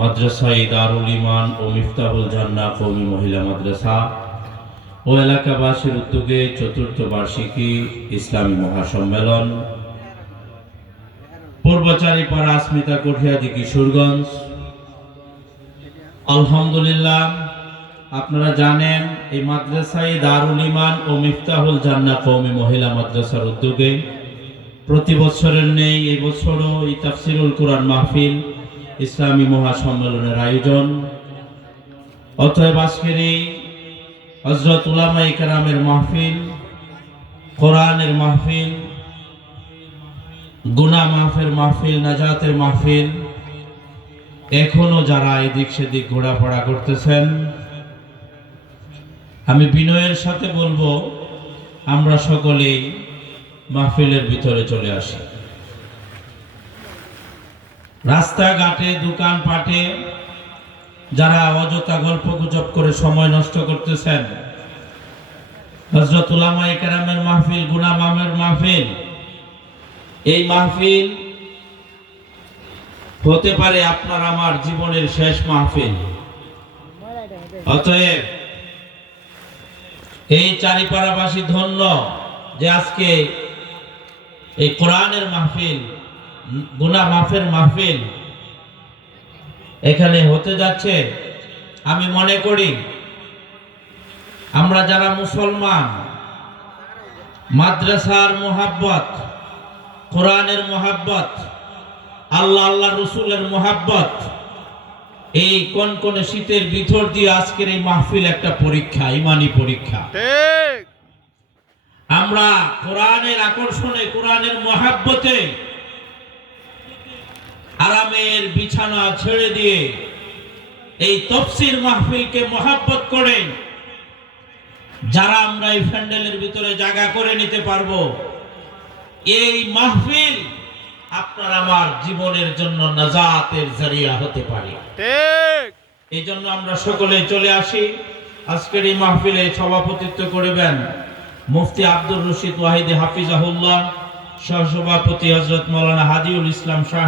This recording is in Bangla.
মাদ্রাসায়ে দারুল ঈমান ও মিফতাহুল জান্নাহ কওমি মহিলা মাদ্রাসা ও এলাকাবাসীর উদ্যোগে চতুর্থ বার্ষিকী ইসলামী মহাসম্মেলন পূর্বচারীপাড়া আসমিতা কঠিয়াদি কিশোরগঞ্জ। আলহামদুলিল্লাহ, আপনারা জানেন এই মাদ্রাসায়ে দারুল ঈমান ও মিফতাহুল জান্নাহ কওমি মহিলা মাদ্রাসার উদ্যোগে প্রতি বছরের নেই এই বছরও এই তাফসিরুল কুরআন মাহফিল ইসলামী মহাসম্মেলনের আয়োজন। অতএব আজকের এই হযরত উলামায়ে কেরামের মাহফিল, কোরআনের মাহফিল, গুনাহ মাফের মাহফিল, নাজাতের মাহফিল, এখনো যারা এদিক সেদিক ঘোরাফেরা করতেছেন, আমি বিনয়ের সাথে বলবো আমরা সকলেই মাহফিলের ভিতরে চলে আসি। রাস্তাঘাটে দোকানপাটে যারা অযথা গল্পগুজব করে সময় নষ্ট করতেছেন, হযরত উলামায়ে কেরামের মাহফিল, গুনাহ মাফের মাহফিল, এই মাহফিল হতে পারে আপনার আমার জীবনের শেষ মাহফিল। অতএব এই চারিপাড়াবাসী ধন্য যে আজকে এই কোরআনের মাহফিল, গুনাহ মাফের মাহফিল এখানে হতে যাচ্ছে। আমি মনে করি আমরা যারা মুসলমান, মাদ্রাসার মোহাব্বত, কোরআনের মোহাব্বত, আল্লাহ রসুলের মোহাব্বত, এই কনকনে শীতের ভিতর দিয়ে আজকের এই মাহফিল একটা পরীক্ষা, ইমানি পরীক্ষা। আমরা কোরআনের আকর্ষণে, কোরআনের মোহাব্বতে আরামের বিছানা ছেড়ে দিয়ে এই তাফসীর মাহফিলকে মোহাব্বত করে যারা আমরা এই প্যান্ডেলের ভিতরে জায়গা করে নিতে পারবো, এই মাহফিল আপনার আমার জীবনের জন্য নাজাতের জরিয়া হতে পারে। এই জন্য আমরা সকলে চলে আসি। আজকের এই মাহফিলে সভাপতিত্ব করবেন মুফতি আব্দুর রশিদ ওয়াহিদ হাফিজাহুল্লাহ, সহসভাপতি হযরত মাওলানা হাদিউল ইসলাম সাহেব।